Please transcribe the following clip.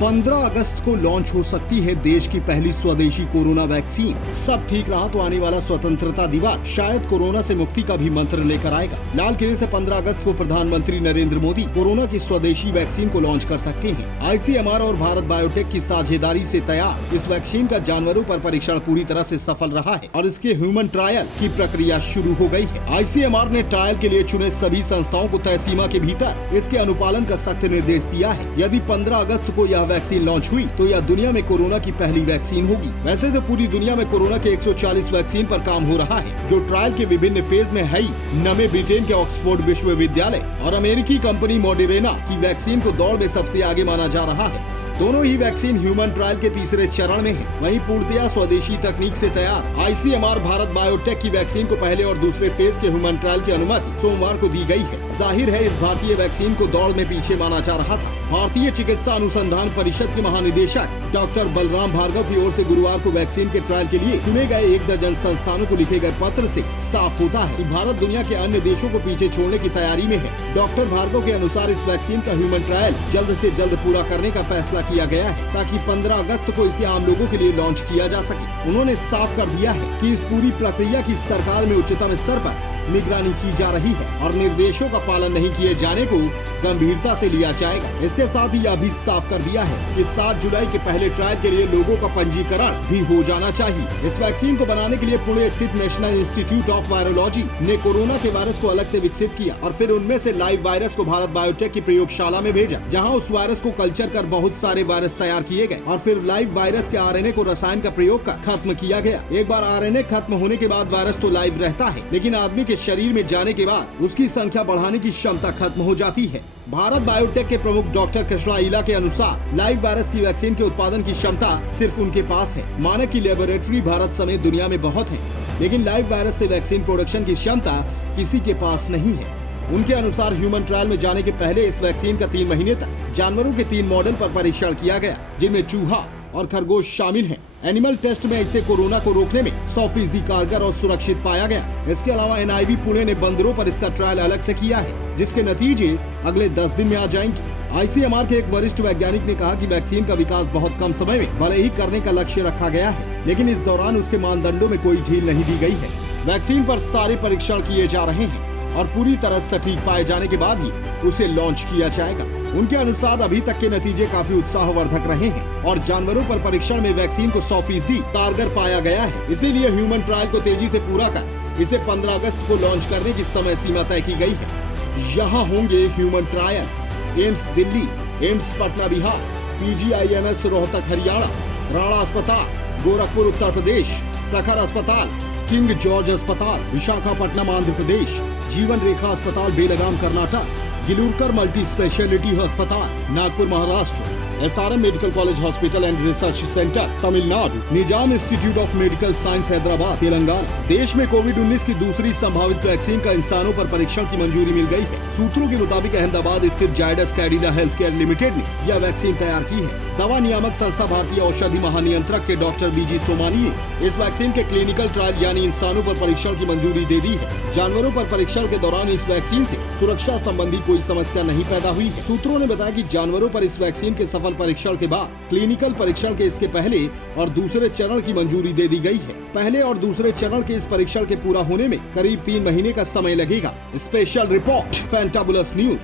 15 अगस्त को लॉन्च हो सकती है देश की पहली स्वदेशी कोरोना वैक्सीन। सब ठीक रहा तो आने वाला स्वतंत्रता दिवस शायद कोरोना से मुक्ति का भी मंत्र लेकर आएगा। लाल किले से 15 अगस्त को प्रधानमंत्री नरेंद्र मोदी कोरोना की स्वदेशी वैक्सीन को लॉन्च कर सकते हैं। आईसीएमआर और भारत बायोटेक की साझेदारी से तैयार इस वैक्सीन का जानवरों पर परीक्षण पूरी तरह से सफल रहा है और इसके ह्यूमन ट्रायल की प्रक्रिया शुरू हो गई है। आईसीएमआर ने ट्रायल के लिए चुने सभी संस्थाओं को तय सीमा के भीतर इसके अनुपालन का सख्त निर्देश दिया है। यदि 15 अगस्त को यह वैक्सीन लॉन्च हुई तो यह दुनिया में कोरोना की पहली वैक्सीन होगी। वैसे तो पूरी दुनिया में कोरोना के 140 वैक्सीन पर काम हो रहा है, जो ट्रायल के विभिन्न फेज में है। नमे ब्रिटेन के ऑक्सफोर्ड विश्वविद्यालय और अमेरिकी कंपनी मॉडरेना की वैक्सीन को दौड़ में सबसे आगे माना जा रहा है। दोनों ही वैक्सीन ह्यूमन ट्रायल के तीसरे चरण में है। वहीं पूर्णतया स्वदेशी तकनीक से तैयार आईसीएमआर भारत बायोटेक की वैक्सीन को पहले और दूसरे फेज के ह्यूमन ट्रायल की अनुमति सोमवार को दी गई है। जाहिर है इस भारतीय वैक्सीन को दौड़ में पीछे माना जा रहा था। भारतीय चिकित्सा अनुसंधान परिषद के महानिदेशक डॉक्टर बलराम भार्गव की ओर से गुरुवार को वैक्सीन के ट्रायल के लिए चुने गए 1 दर्जन संस्थानों को लिखे गए पत्र से साफ होता है कि भारत दुनिया के अन्य देशों को पीछे छोड़ने की तैयारी में है। डॉक्टर भार्गव के अनुसार इस वैक्सीन का ह्यूमन ट्रायल जल्द से जल्द पूरा करने का फैसला किया गया है ताकि 15 अगस्त को इसे आम लोगों के लिए लॉन्च किया जा सके। उन्होंने साफ कर दिया है कि इस पूरी प्रक्रिया की सरकार में उच्चतम स्तर पर निगरानी की जा रही है और निर्देशों का पालन नहीं किए जाने को गंभीरता से लिया जाएगा। इसके साथ ही यह भी साफ कर दिया है कि 7 जुलाई के पहले ट्रायल के लिए लोगों का पंजीकरण भी हो जाना चाहिए। इस वैक्सीन को बनाने के लिए पुणे स्थित नेशनल इंस्टीट्यूट ऑफ वायरोलॉजी ने कोरोना के वायरस को अलग से विकसित किया और फिर उनमें से लाइव वायरस को भारत बायोटेक की प्रयोगशाला में भेजा, जहाँ उस वायरस को कल्चर कर बहुत सारे वायरस तैयार किए गए और फिर लाइव वायरस के आरएनए को रसायन का प्रयोग कर खत्म किया गया। एक बार आरएनए खत्म होने के बाद वायरस तो लाइव रहता है, लेकिन आदमी के शरीर में जाने के बाद उसकी संख्या बढ़ाने की क्षमता खत्म हो जाती है। भारत बायोटेक के प्रमुख डॉक्टर कृष्णा इला के अनुसार लाइव वायरस की वैक्सीन के उत्पादन की क्षमता सिर्फ उनके पास है। मानक की लेबोरेटरी भारत समेत दुनिया में बहुत है, लेकिन लाइव वायरस से वैक्सीन प्रोडक्शन की क्षमता किसी के पास नहीं है। उनके अनुसार ह्यूमन ट्रायल में जाने के पहले इस वैक्सीन का 3 महीने तक जानवरों के 3 मॉडल पर परीक्षण किया गया, जिनमें चूहा और खरगोश शामिल हैं। एनिमल टेस्ट में इसे कोरोना को रोकने में 100% कारगर और सुरक्षित पाया गया। इसके अलावा एनआईवी पुणे ने बंदरों पर इसका ट्रायल अलग से किया है, जिसके नतीजे अगले 10 दिन में आ जाएंगे। आईसीएमआर के एक वरिष्ठ वैज्ञानिक ने कहा कि वैक्सीन का विकास बहुत कम समय में भले ही करने का लक्ष्य रखा गया है, लेकिन इस दौरान उसके मानदंडों में कोई ढील नहीं दी गई है। वैक्सीन पर सारे परीक्षण किए जा रहे हैं और पूरी तरह सटीक पाए जाने के बाद ही उसे लॉन्च किया जाएगा। उनके अनुसार अभी तक के नतीजे काफी उत्साहवर्धक रहे हैं और जानवरों पर परीक्षण में वैक्सीन को 100% कारगर पाया गया है। इसीलिए ह्यूमन ट्रायल को तेजी से पूरा कर इसे 15 अगस्त को लॉन्च करने की समय सीमा तय की गई है। यहाँ होंगे human trial AIIMS Delhi, AIIMS Patna Bihar, PGIMS Rohtak Haryana, Rana अस्पताल गोरखपुर उत्तर प्रदेश, प्रखर अस्पताल किंग जॉर्ज अस्पताल विशाखापट्टनम आंध्र प्रदेश, जीवन रेखा अस्पताल बेलगाम कर्नाटक, गिलूरकर मल्टी स्पेशलिटी अस्पताल Nagpur Maharashtra, SRM medical college hospital and research centre Tamil Nadu, Nizam institute of medical science Hyderabad Telangana. देश में कोविड-19 की दूसरी संभावित वैक्सीन का इंसानों पर परीक्षण की मंजूरी मिल गई है। सूत्रों के मुताबिक अहमदाबाद स्थित Zydus Cadila health care limited ने यह वैक्सीन तैयार की है। दवा नियामक संस्था भारतीय औषधि महानियंत्रक के डॉक्टर बीजी सोमानी ने इस वैक्सीन के क्लिनिकल ट्रायल यानी इंसानों पर परीक्षण की मंजूरी दे दी है। जानवरों पर परीक्षण के दौरान इस वैक्सीन से सुरक्षा संबंधी कोई समस्या नहीं पैदा हुई है। सूत्रों ने बताया कि जानवरों पर इस वैक्सीन के सफल परीक्षण के बाद क्लिनिकल परीक्षण के इसके पहले और दूसरे चरण की मंजूरी दे दी गई है। पहले और दूसरे चरण के इस परीक्षण के पूरा होने में करीब 3 महीने का समय लगेगा। Special report fantabulous news.